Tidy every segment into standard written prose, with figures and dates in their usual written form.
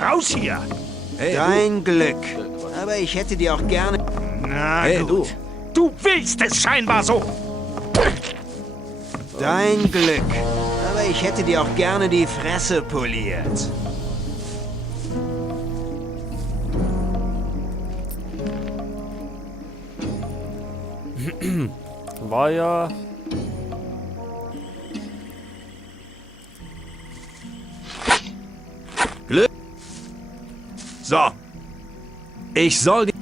Raus hier! Hey, Dein Glück. Aber ich hätte dir auch gerne... Na Hey, gut. Du willst es scheinbar so. Dein Glück. Aber ich hätte dir auch gerne die Fresse poliert. War ja... Glück. So. Ich soll die...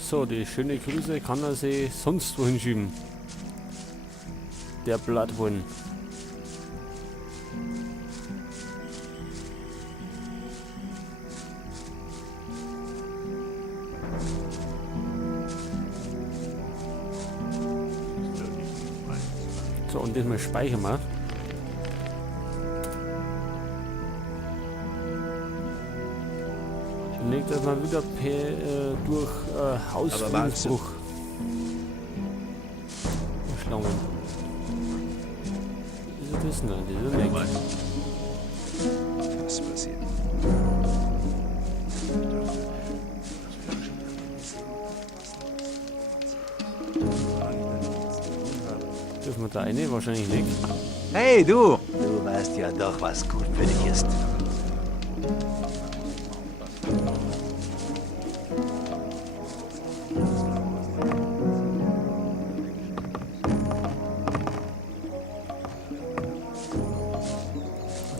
So, die schöne Grüße kann er sich sonst wohin schieben. Der Bloodwin. So, und das mal speichern wir. Legt das mal wieder durch Hausfriedensbruch. Schlangen. Ist das denn? Dieser Weg. Was passiert? Dürfen wir da eine? Wahrscheinlich nicht. Hey, du! Du weißt ja doch, was gut für dich ist.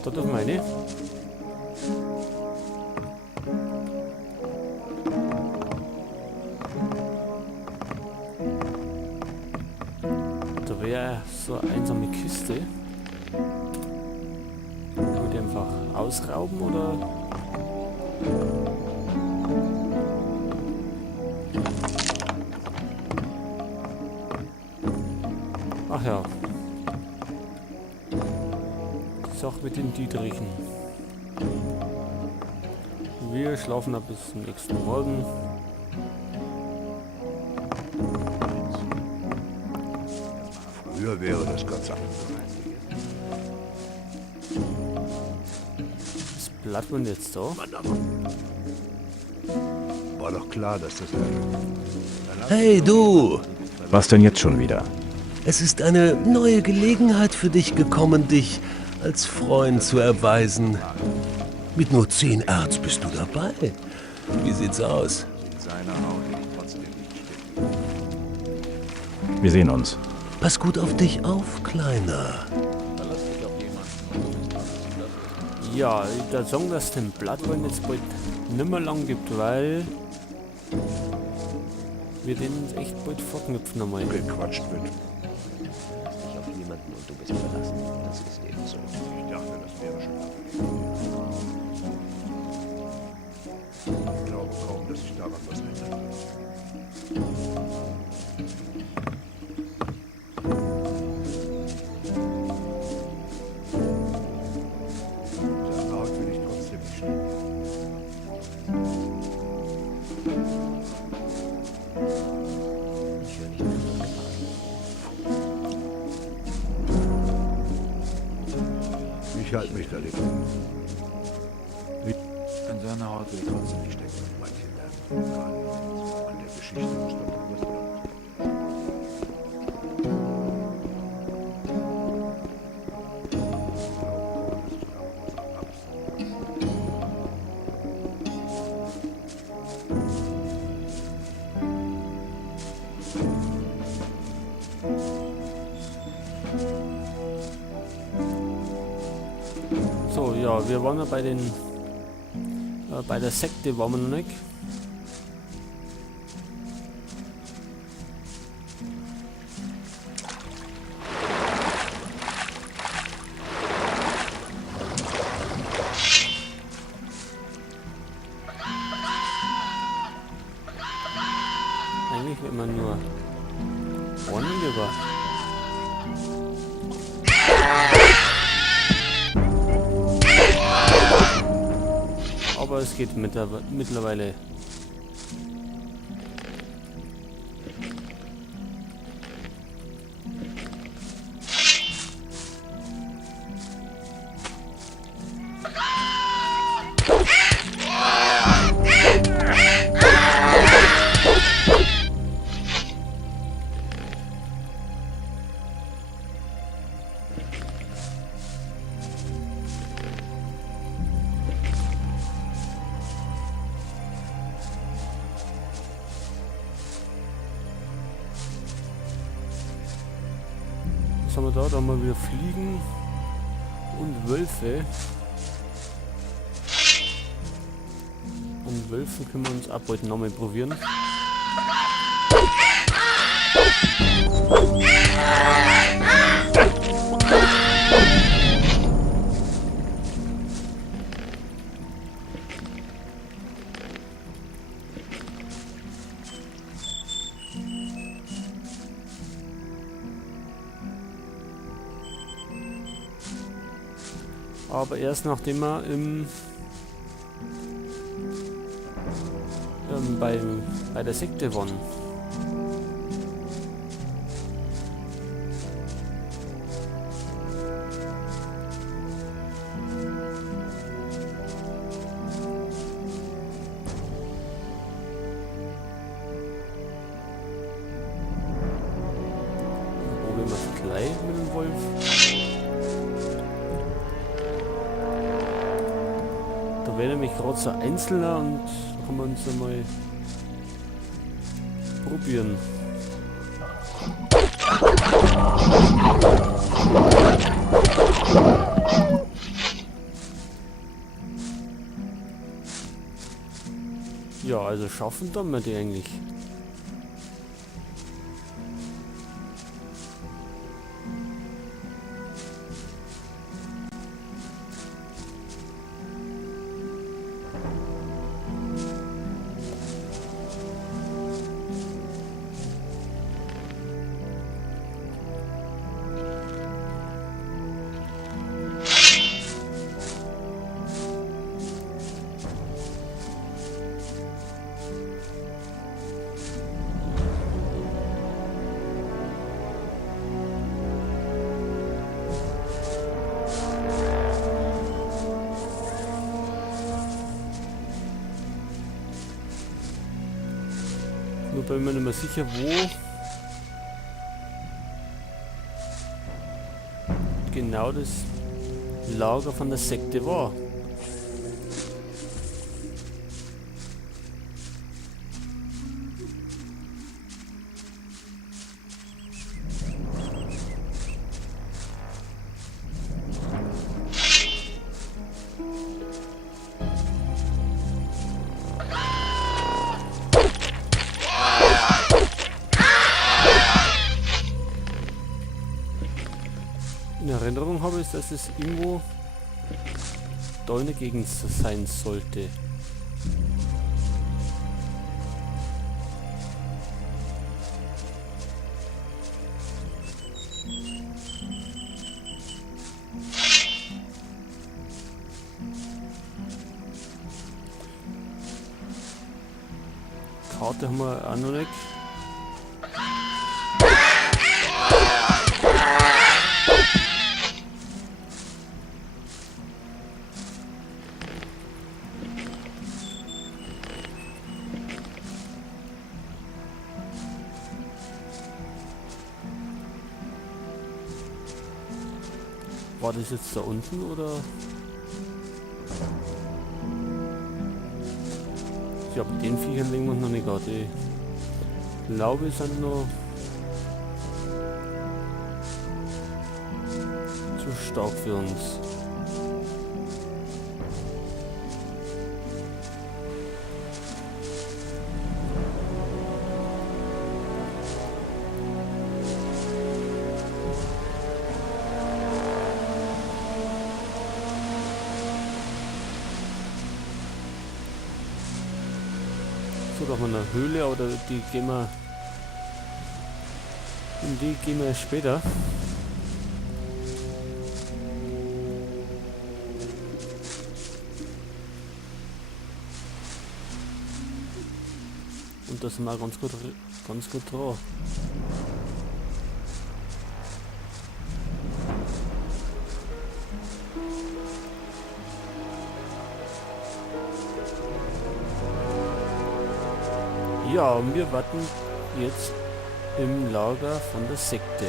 Da dürfen wir eine. Da wäre so eine einsame Kiste. Kann man die einfach ausrauben oder? Ach ja. Die Sache mit den Dietrichen. Wir schlafen ab bis zum nächsten Morgen. Früher wäre das ganz anders. Ist Bloodwin jetzt da? War doch klar, dass das... Hey du! Was denn jetzt schon wieder? Es ist eine neue Gelegenheit für dich gekommen, dich als Freund zu erweisen. Mit nur 10 Erz bist du dabei. Wie sieht's aus? In seiner Haut will ich trotzdem nicht stecken. Wir sehen uns. Pass gut auf dich auf, Kleiner. Ja, ich würde sagen, dass es den Bloodwin jetzt bald nimmer lang gibt, weil wir den echt bald vorknüpfen einmal. Gequatscht wird. Dich auf jemanden und du bist verlassen. Das ist eben so. Ich dachte, das wäre schon abgelegt. Ich glaube kaum, dass sich daran was ändert. Der Haut will ich trotzdem nicht stecken. Ich höre nicht mehr. Ich halte mich da nicht. An seiner Haut will ich trotzdem nicht stecken. Manche lernen gar nichts. An der Geschichte muss doch irgendwas bleiben. So, ja, wir waren ja bei den bei der Sekte waren wir noch nicht. Eigentlich will man nur one lieber. Aber aber es geht mittlerweile. Was haben wir da? Da haben wir wieder Fliegen und Wölfe. Und Wölfen können wir uns ab heute nochmal probieren. Aber erst nachdem wir bei der Sekte waren. Probieren wir es gleich mit dem Wolf. Da wäre nämlich gerade so einzelner und kann man uns einmal probieren. Ja, also schaffen tun wir die eigentlich. Nur bin mir nicht mehr sicher, wo genau das Lager von der Sekte war. In Erinnerung habe ich, dass es irgendwo da in der Gegend sein sollte. Karte haben wir auch noch nicht. War das jetzt da unten oder? Ich glaube, den Viechern legen wir noch nicht gerade. Die Laube sind noch zu stark für uns. So, doch mal eine Höhle, oder die gehen wir. In die gehen wir später. Und da sind wir ganz gut dran. Ja, und wir warten jetzt im Lager von der Sekte.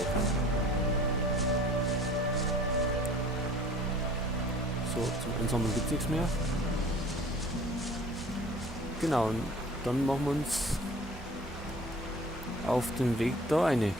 So, zum Einsammeln gibt es nichts mehr. Genau, und dann machen wir uns auf den Weg da rein.